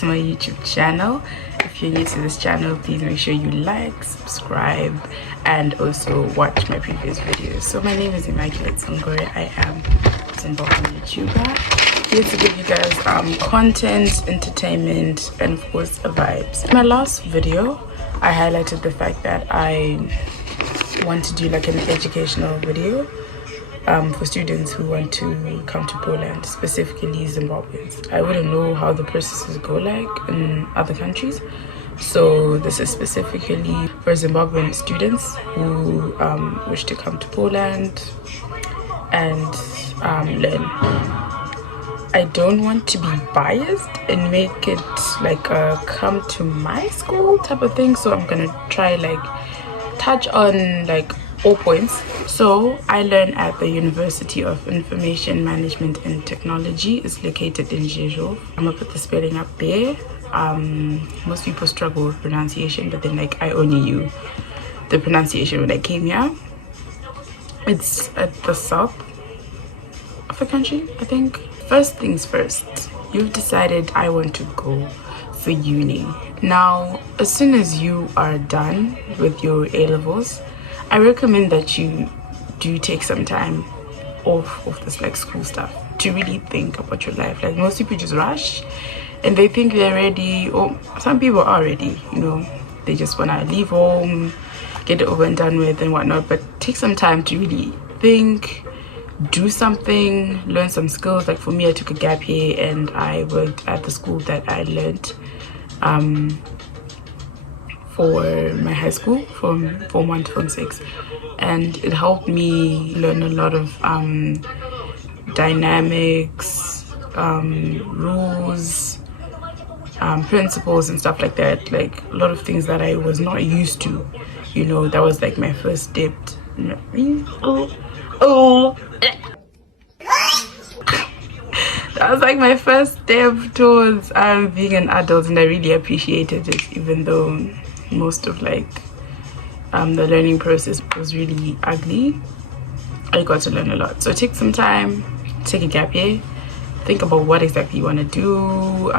to my YouTube channel. If you're new to this channel, please make sure you like, subscribe, and also watch my previous videos. So my name is Immaculate Songore. I am a Zimbabwean YouTuber, here to give you guys content, entertainment, and of course vibes. In my last video, I highlighted the fact that I want to do like an educational video for students who want to come to Poland, specifically Zimbabweans. I wouldn't know how the processes go like in other countries, so this is specifically for Zimbabwean students who wish to come to Poland and learn. I don't want to be biased and make it like a come to my school type of thing, so I'm gonna try like touch on like all points. So I learn at the University of Information Management and Technology. It's located in Jeju. I'm gonna put the spelling up there. Most people struggle with pronunciation, but then like I only knew the pronunciation when I came here. It's at the south of the country, I think. First things first, you've decided I want to go for uni. Now, as soon as you are done with your A-levels, I recommend that you do take some time off of this like school stuff to really think about your life. Like most people just rush and they think they're ready, or some people are ready, you know, they just want to leave home, get it over and done with and whatnot. But take some time to really think, do something, learn some skills. Like for me, I took a gap year and I worked at the school that I learned for my high school from Form 1 to Form 6, and it helped me learn a lot of dynamics, rules, principles and stuff like that, like a lot of things that I was not used to, you know. That was like my first step. That was like my first step towards being an adult, and I really appreciated it, even though most of like the learning process was really ugly. I got to learn a lot. So take some time, take a gap year, think about what exactly you want to do.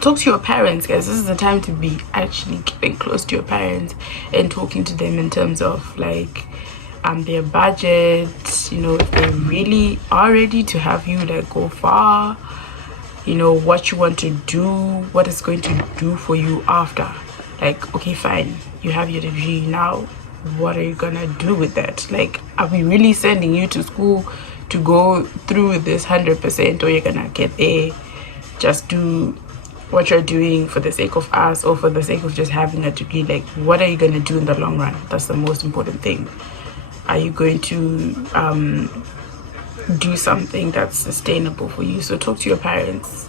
Talk to your parents, guys. This is the time to be actually getting close to your parents and talking to them in terms of like their budget, you know, if they really are ready to have you like go far, you know, what you want to do, what it's going to do for you after. Like, okay, fine, you have your degree now, what are you gonna do with that? Like, are we really sending you to school to go through this 100%, or you're gonna get there, just do what you're doing for the sake of us or for the sake of just having a degree? Like, what are you gonna do in the long run? That's the most important thing. Are you going to do something that's sustainable for you? So talk to your parents,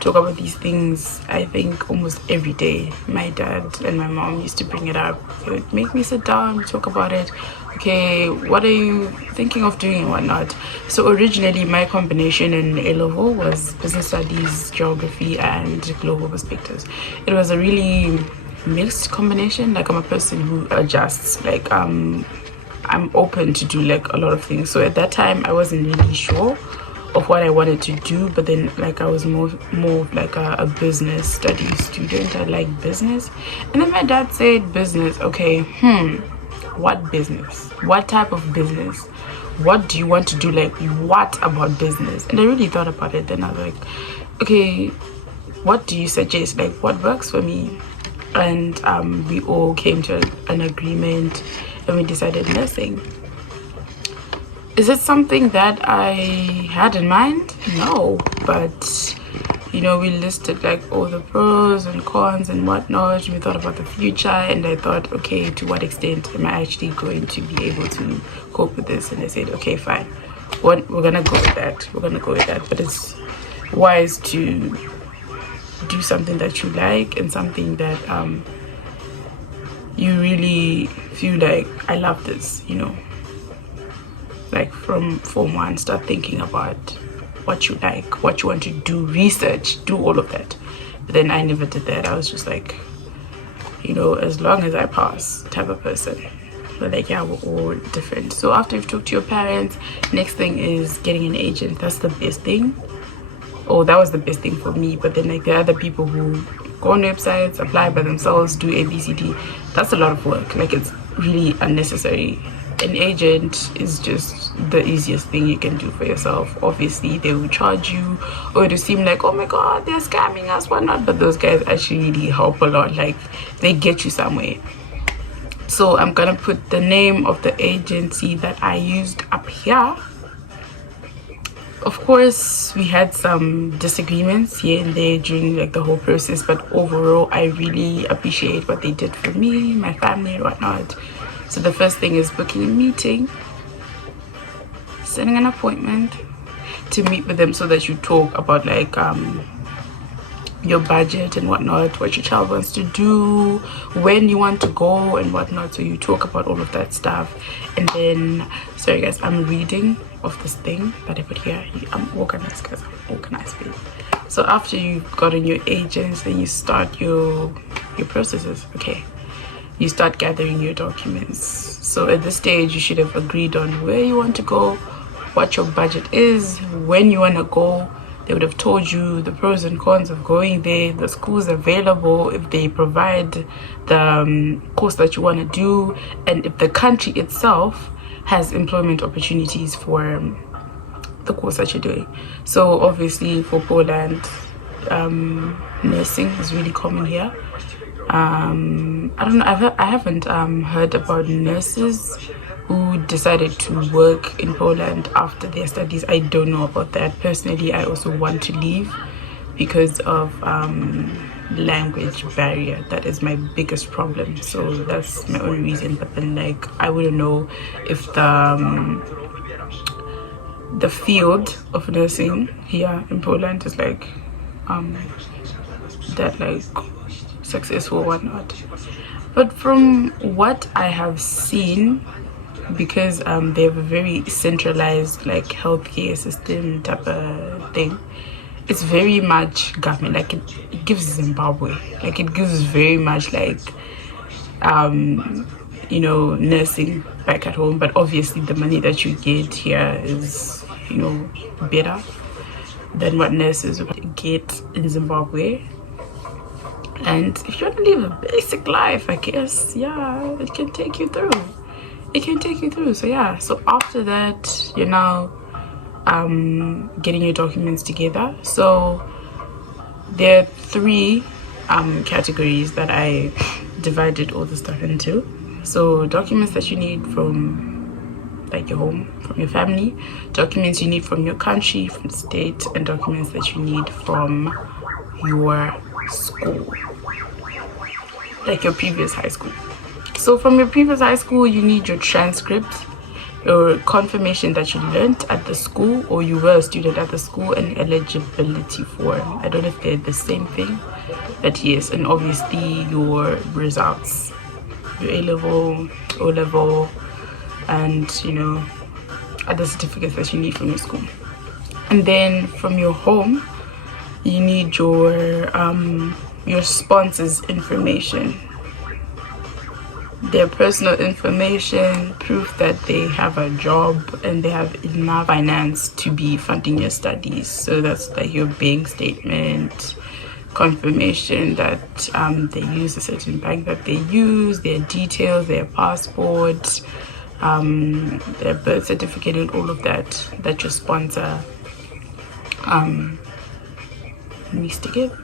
talk about these things. I think almost every day my dad and my mom used to bring it up. They would make me sit down, talk about it. Okay, what are you thinking of doing and whatnot? So originally my combination in A-level was business studies, geography, and global perspectives. It was a really mixed combination. Like I'm a person who adjusts, like I'm open to do like a lot of things. So at that time I wasn't really sure of what I wanted to do, but then like I was more of like a business studies student. I like business, and then my dad said business. Okay, what business? What type of business? What do you want to do? Like, what about business? And I really thought about it. Then I was like, okay, what do you suggest? Like, what works for me? And we all came to an agreement, and we decided nursing. Is it something that I had in mind? No, but you know, we listed like all the pros and cons and whatnot. We thought about the future, and I thought, okay, to what extent am I actually going to be able to cope with this? And I said, okay, fine, we're gonna go with that. We're gonna go with that. But it's wise to do something that you like and something that you really feel like, I love this, you know. Like from Form 1, start thinking about what you like, what you want to do, research, do all of that. But then I never did that. I was just like, you know, as long as I pass type of person. But like, yeah, we're all different. So after you've talked to your parents, next thing is getting an agent. That's the best thing. oh, that was the best thing for me. But then like there are other people who go on websites, apply by themselves, do ABCD. That's a lot of work. Like it's really unnecessary. An agent is just the easiest thing you can do for yourself. Obviously they will charge you, or it'll seem like, oh my god, they're scamming us, whatnot, but those guys actually really help a lot. Like they get you somewhere. So I'm gonna put the name of the agency that I used up here. Of course, we had some disagreements here and there during like the whole process, but overall I really appreciate what they did for me, my family and whatnot. So the first thing is booking a meeting, setting an appointment to meet with them so that you talk about like your budget and whatnot, what your child wants to do, when you want to go and whatnot. So you talk about all of that stuff. And then, sorry guys, I'm reading off this thing that I put here. I'm organized because I'm organized, babe. So after you've gotten your agents, then you start your processes. Okay, you start gathering your documents. So at this stage you should have agreed on where you want to go, what your budget is, when you want to go. They would have told you the pros and cons of going there, the schools available, if they provide the course that you want to do, and if the country itself has employment opportunities for the course that you're doing. So obviously for Poland, nursing is really common here. I don't know, I haven't heard about nurses who decided to work in Poland after their studies. I don't know about that. Personally, I also want to leave because of language barrier. That is my biggest problem. So that's my only reason. But then like I wouldn't know if the field of nursing here in Poland is like that like successful or whatnot. But from what I have seen, because they have a very centralized like healthcare system type of thing, it's very much government. Like it gives Zimbabwe, like it gives very much like you know, nursing back at home. But obviously the money that you get here is, you know, better than what nurses would get in Zimbabwe. And if you want to live a basic life, I guess, yeah, it can take you through. It can take you through. So yeah, so after that you're now getting your documents together. So there are three categories that I divided all the stuff into. So documents that you need from like your home, from your family, documents you need from your country, from the state, and documents that you need from your school, like your previous high school. So from your previous high school, you need your transcript, your confirmation that you learned at the school or you were a student at the school, and eligibility form. I don't know if they're the same thing, but yes. And obviously your results, your A-level, O-level, and you know, other certificates that you need from your school. And then from your home, you need your sponsors' information, their personal information, proof that they have a job and they have enough finance to be funding your studies. So that's like your bank statement, confirmation that they use a certain bank that they use, their details, their passport, their birth certificate, and all of that your sponsor needs to give.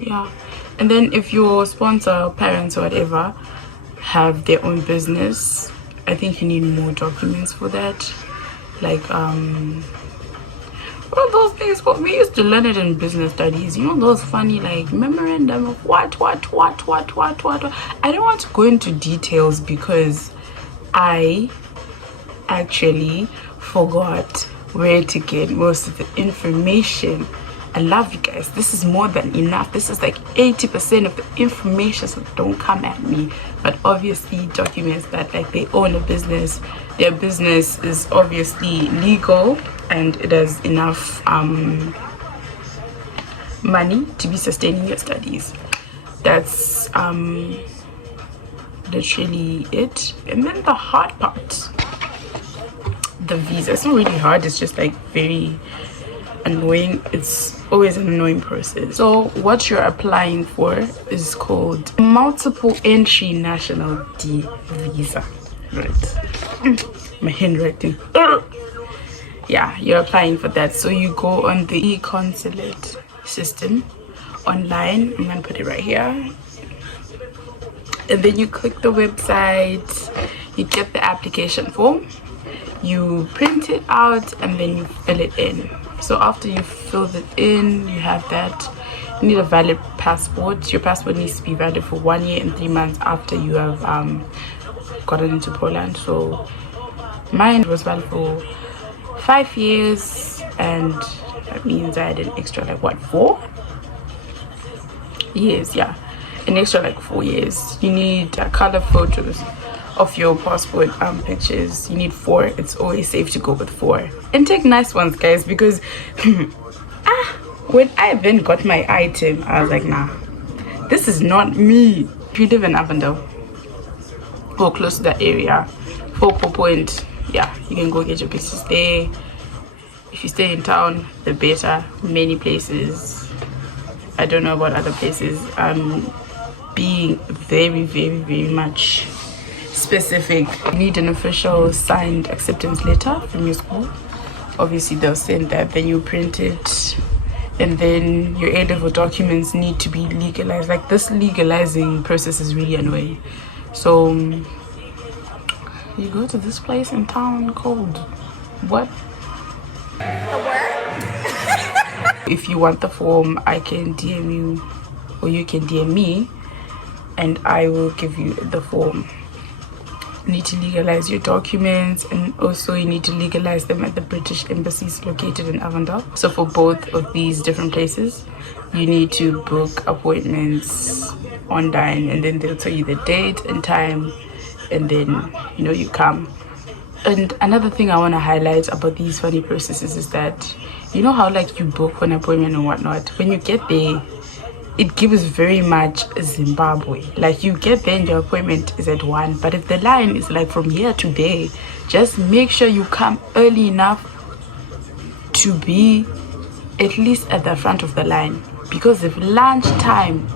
Yeah. And then if your sponsor, parents or whatever have their own business, I think you need more documents for that. Like what are those things called? We used to learn it in business studies, you know, those funny like memorandum of what. I don't want to go into details because I actually forgot where to get most of the information. I love you guys. This is more than enough. This is like 80% of the information, so don't come at me. But obviously documents that like they own a business, their business is obviously legal and it has enough money to be sustaining your studies. That's literally it. And then the hard part, the visa. It's not really hard, it's just like very annoying. It's always an annoying process. So what you're applying for is called multiple entry national D visa, right? My handwriting. Yeah, you're applying for that. So you go on the e-consulate system online. I'm gonna put it right here, and then you click the website, you get the application form, you print it out, and then you fill it in. So after you filled it in, you have that. You need a valid passport. Your passport needs to be valid for 1 year and 3 months after you have gotten into Poland. So mine was valid for 5 years, and that means I had an extra like what, 4 years? Yeah, an extra like 4 years. You need color photos of your passport pictures. You need 4. It's always safe to go with 4, and take nice ones, guys, because when I then got my item, I was like, nah, this is not me. If you live in Avondale or close to that area, Focal Point, yeah, you can go get your pictures there. If you stay in town, the better. Many places, I don't know about other places, being very, very, very much specific. You need an official signed acceptance letter from your school. Obviously they'll send that, then you print it, and then your A-level documents need to be legalized. Like, this legalizing process is really annoying. So you go to this place in town called what? If you want the form, I can DM you, or you can DM me, and I will give you the form. You need to legalize your documents, and also you need to legalize them at the British embassies located in Avondale. So for both of these different places, you need to book appointments online, and then they'll tell you the date and time, and then you come. And another thing I want to highlight about these funny processes is that how like you book an appointment and whatnot, when you get there, it gives very much Zimbabwe. Like, you get there and your appointment is at 1, but if the line is like from here to there, just make sure you come early enough to be at least at the front of the line, because if lunchtime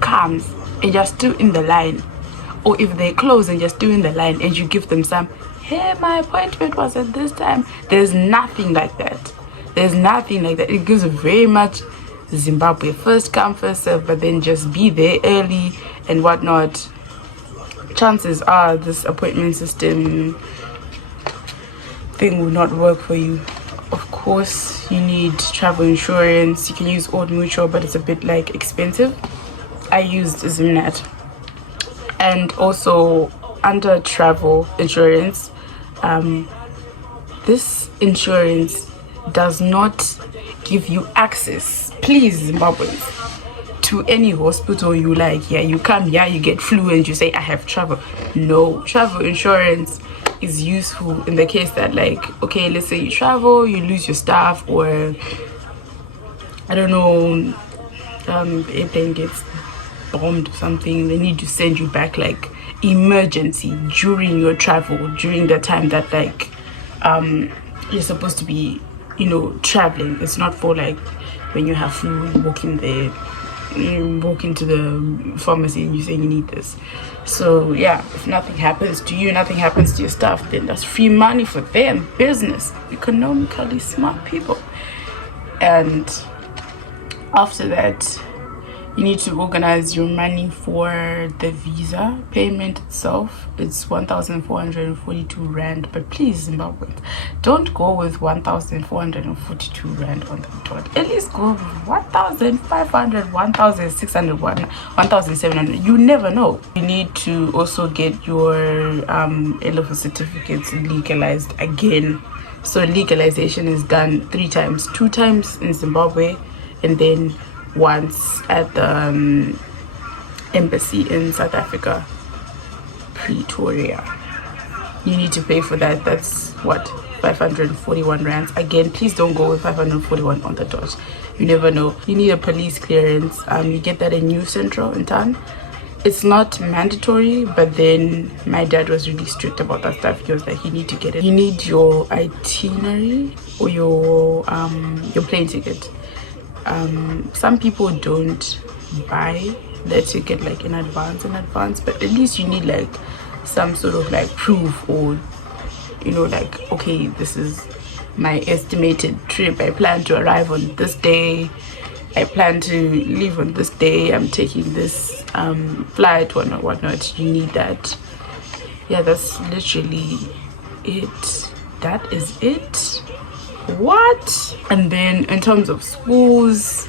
comes and you're still in the line, or if they close and you're still in the line and you give them some, hey, my appointment was at this time, there's nothing like that. There's nothing like that. It gives very much Zimbabwe, first come first serve, but then just be there early and whatnot. Chances are this appointment system thing will not work for you. Of course, you need travel insurance. You can use Old Mutual, but it's a bit like expensive. I used Zimnet. And also under travel insurance, this insurance does not give you access, please Zimbabweans, to any hospital you like. Yeah, you come here, you get flu, and you say I have travel. No, travel insurance is useful in the case that, like, okay, let's say you travel, you lose your stuff, or I don't know, the airplane gets bombed or something, they need to send you back, like, emergency during your travel, during the time that, like, you're supposed to be traveling. It's not for like when you have flu, you walk in there, you walk into the pharmacy and you say you need this. So yeah, if nothing happens to you, nothing happens to your staff, then that's free money for them. Business, economically smart people. And after that, you need to organize your money for the visa payment itself. It's 1,442 rand, but please Zimbabweans, don't go with 1,442 rand on the dot. At least go with 1,500, 1,600, 1,700. You never know. You need to also get your A-level certificates legalized again. So legalization is done 3 times, 2 times in Zimbabwe, and then once at the embassy in South Africa, Pretoria. You need to pay for that. That's what, 541 rands. Again, please don't go with 541 on the dot. You never know. You need a police clearance. You get that in New Central in town. it's not mandatory, but then my dad was really strict about that stuff. He was like, you need to get it, you need your itinerary or your plane ticket. Some people don't buy their ticket like in advance, but at least you need like some sort of like proof, or you know, like, okay, this is my estimated trip, I plan to arrive on this day, I plan to leave on this day, I'm taking this flight, whatnot. You need that. Yeah, that's literally it. That is it. What? And then in terms of schools,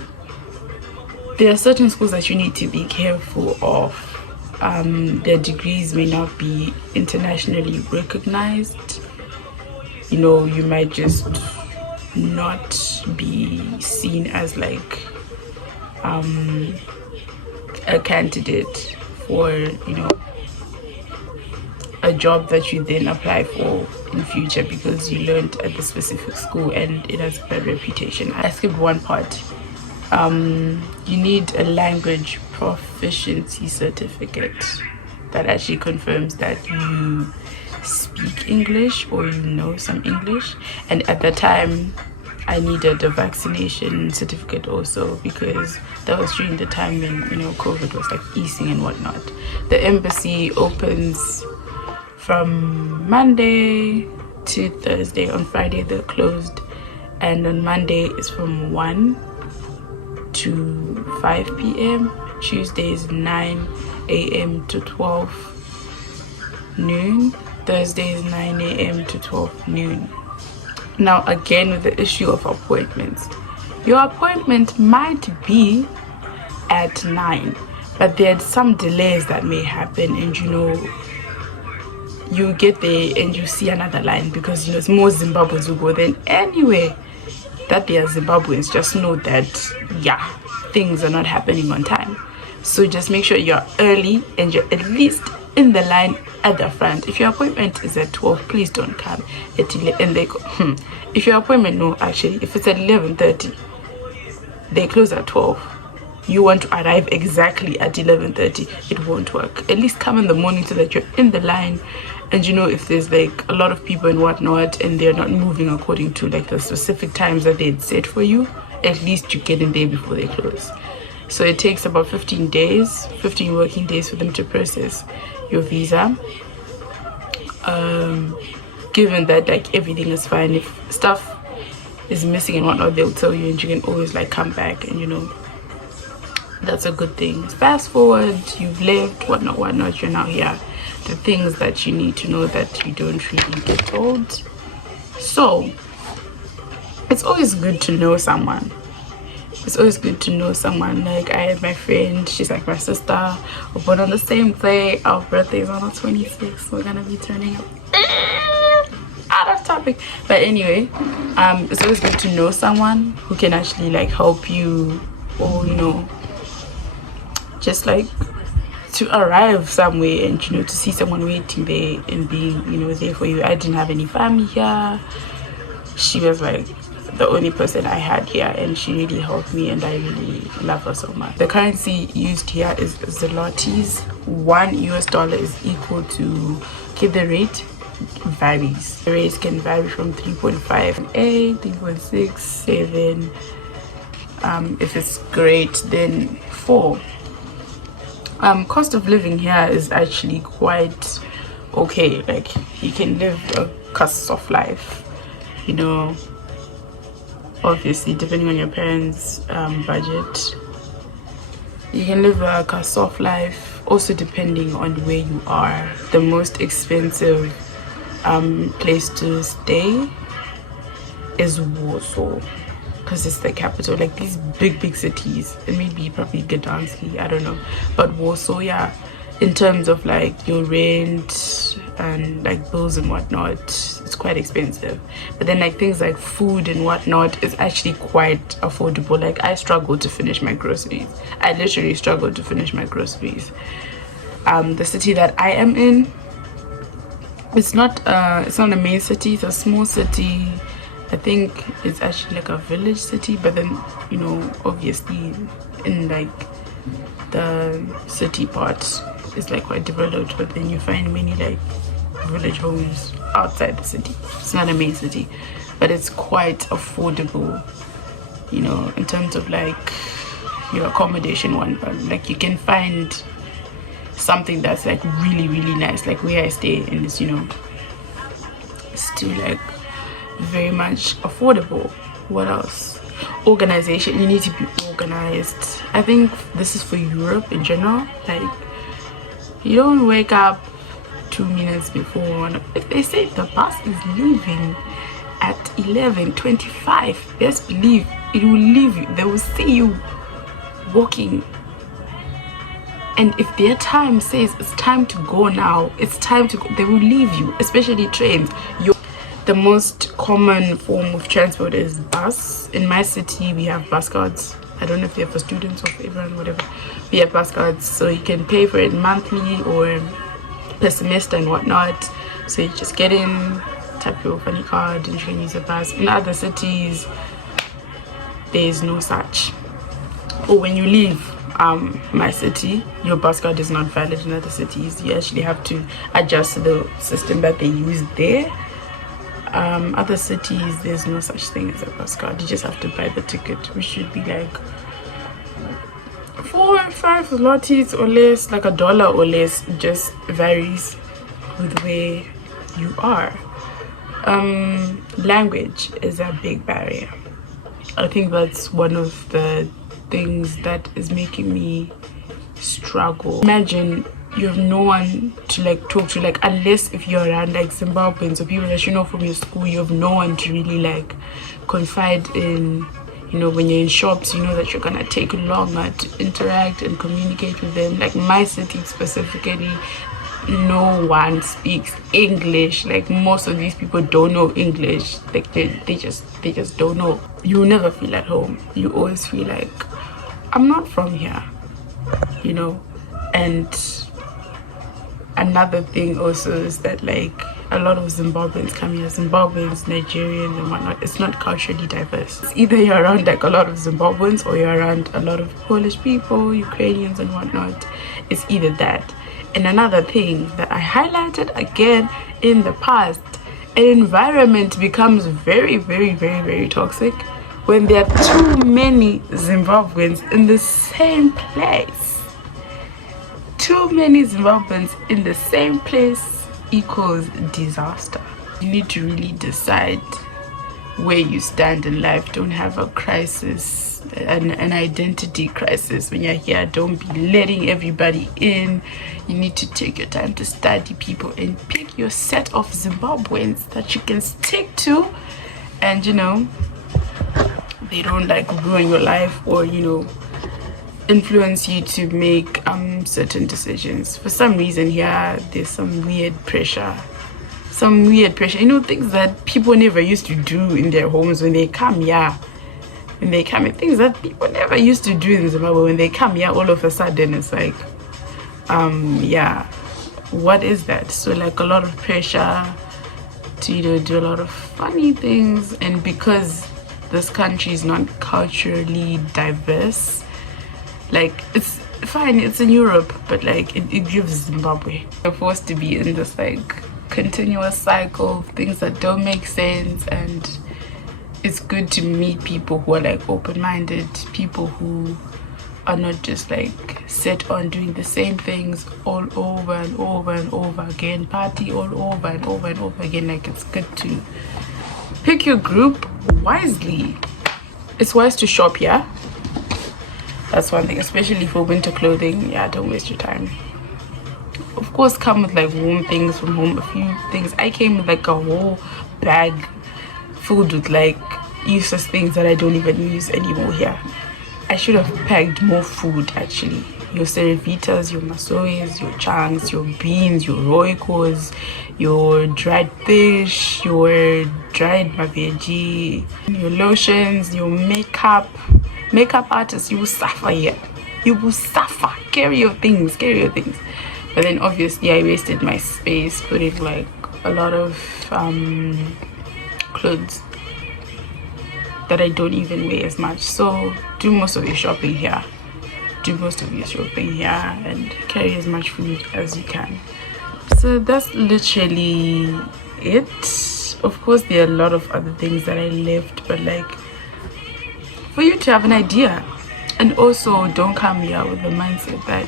there are certain schools that you need to be careful of. Their degrees may not be internationally recognized. You know, you might just not be seen as like a candidate for, you know, a job that you then apply for in future because you learned at the specific school and it has a bad reputation. I skipped one part. You need a language proficiency certificate that actually confirms that you speak English or you know some English. And at the time I needed a vaccination certificate also, because that was during the time when, you know, COVID was like easing and whatnot. The embassy opens from Monday to Thursday. On Friday they're closed, and on Monday is from 1 to 5 p.m. Tuesday is 9 a.m. to 12 noon. Thursday is 9 a.m. to 12 noon. Now again, with the issue of appointments, your appointment might be at 9, but there's some delays that may happen, and you know, you get there and you see another line because, you know, it's more Zimbabweans who go there. Anyway, that they are Zimbabweans, just know that, yeah, things are not happening on time. So just make sure you're early and you're at least in the line at the front. If your appointment is at 12, please don't come at 11. And they go, if your appointment, no, actually, if it's at 11:30, they close at 12. You want to arrive exactly at 11:30, it won't work. At least come in the morning so that you're in the line. And you know, if there's like a lot of people and whatnot and they're not moving according to like the specific times that they'd set for you, at least you get in there before they close. So it takes about 15 working days for them to process your visa. Given that like everything is fine, if stuff is missing and whatnot, they'll tell you, and you can always like come back, and you know, that's a good thing. Fast forward, you've left, whatnot, you're now here. The things that you need to know that you don't really get told. So it's always good to know someone. It's always good to know someone. Like, I had my friend, she's like my sister, we're born on the same day, our birthday is on the 26th, we're gonna be turning up. Out of topic, but anyway, it's always good to know someone who can actually like help you, or you know, just like to arrive somewhere and, you know, to see someone waiting there and being, you know, there for you. I didn't have any family here. She was like the only person I had here, and she really helped me, and I really love her so much. The currency used here is zlotys. $1 is equal to, okay, the rate varies. The rates can vary from 3.5, 8, 3.6, 7. If it's great, then 4. Cost of living here is actually quite okay. Like, you can live a cost of life, you know, obviously depending on your parents' budget. You can live a cost of life, also depending on where you are. The most expensive place to stay is Warsaw, because it's the capital. Like these big cities, and maybe probably Gdansk, I don't know, but Warsaw, yeah, in terms of like your rent and like bills and whatnot, it's quite expensive. But then like things like food and whatnot is actually quite affordable. Like I struggle to finish my groceries. I literally struggle to finish my groceries. The city that I am in, it's not a main city, it's a small city. I think it's actually like a village city, but then, you know, obviously in like the city part is like quite developed, but then you find many like village homes outside the city. It's not a main city, but it's quite affordable, you know, in terms of like your accommodation one. But like you can find something that's like really nice, like where I stay, and it's, you know, still like very much affordable. What else? Organization. You need to be organized. I think this is for Europe in general. Like you don't wake up 2 minutes before. If they say the bus is leaving at 11:25, best believe it will leave you. They will see you walking, and if their time says it's time to go now, it's time to go, they will leave you. Especially trains. The most common form of transport is bus. In my city we have bus cards. I don't know if they're for students or for everyone, whatever. We have bus cards, so you can pay for it monthly or per semester and whatnot. So you just get in, tap your funny card, and you can use a bus. In other cities there is no such. Or when you leave my city, your bus card is not valid. In other cities you actually have to adjust to the system that they use there. Other cities there's no such thing as a bus card. You just have to buy the ticket, which should be like 4 or 5 zlotys or less, like $1 or less. It just varies with where you are. Language is a big barrier. I think that's one of the things that is making me struggle. Imagine you have no one to like talk to, like unless if you're around like Zimbabweans or people that you know from your school, you have no one to really like confide in. You know, when you're in shops, you know that you're gonna take longer to interact and communicate with them. Like my city specifically, no one speaks English. Like most of these people don't know English. Like they just don't know. You never feel at home. You always feel like I'm not from here, you know. And another thing also is that like a lot of Zimbabweans come here, Zimbabweans, Nigerians and whatnot. It's not culturally diverse. It's either you're around like a lot of Zimbabweans or you're around a lot of Polish people, Ukrainians and whatnot. It's either that. And another thing that I highlighted again in the past, an environment becomes very toxic when there are too many Zimbabweans in the same place. Too many Zimbabweans in the same place equals disaster. You need to really decide where you stand in life. Don't have a crisis, an identity crisis when you're here. Don't be letting everybody in. You need to take your time to study people and pick your set of Zimbabweans that you can stick to, and you know, they don't like ruin your life or, you know, influence you to make certain decisions. For some reason here there's some weird pressure, you know, things that people never used to do in their homes when they come here. When they come, things that people never used to do in Zimbabwe, when they come here all of a sudden it's like yeah, what is that? So like a lot of pressure to, you know, do a lot of funny things. And because this country is not culturally diverse, like it's fine, it's in Europe, but like it gives Zimbabwe. You're forced to be in this like continuous cycle of things that don't make sense. And it's good to meet people who are like open-minded, people who are not just like set on doing the same things all over and over and over again, party all over and over and over again. Like it's good to pick your group wisely. It's wise to shop here. That's one thing, especially for winter clothing. Yeah, don't waste your time. Of course, come with like warm things from home, a few things. I came with like a whole bag filled with like useless things that I don't even use anymore here. I should have packed more food actually. Your cerevitas, your masoes, your chunks, your beans, your roikos, your dried fish, your dried veggie, your lotions, your makeup artists. You will suffer here. You will suffer. Carry your things. But then obviously I wasted my space putting like a lot of clothes that I don't even wear as much. So do most of your shopping here. do most of your shopping here and carry as much food as you can. So that's literally it. Of course, there are a lot of other things that I left, but like for you to have an idea. And also, don't come here with the mindset that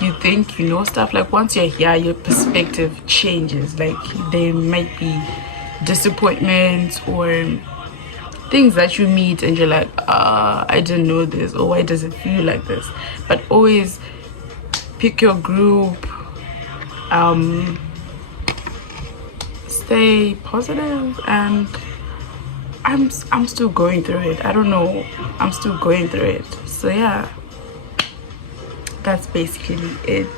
you think you know stuff. Like once you're here, your perspective changes. Like there might be disappointments or things that you meet and you're like, I didn't know this, or why does it feel like this? But always pick your group, stay positive. And I'm still going through it. I don't know, I'm still going through it. So yeah, that's basically it.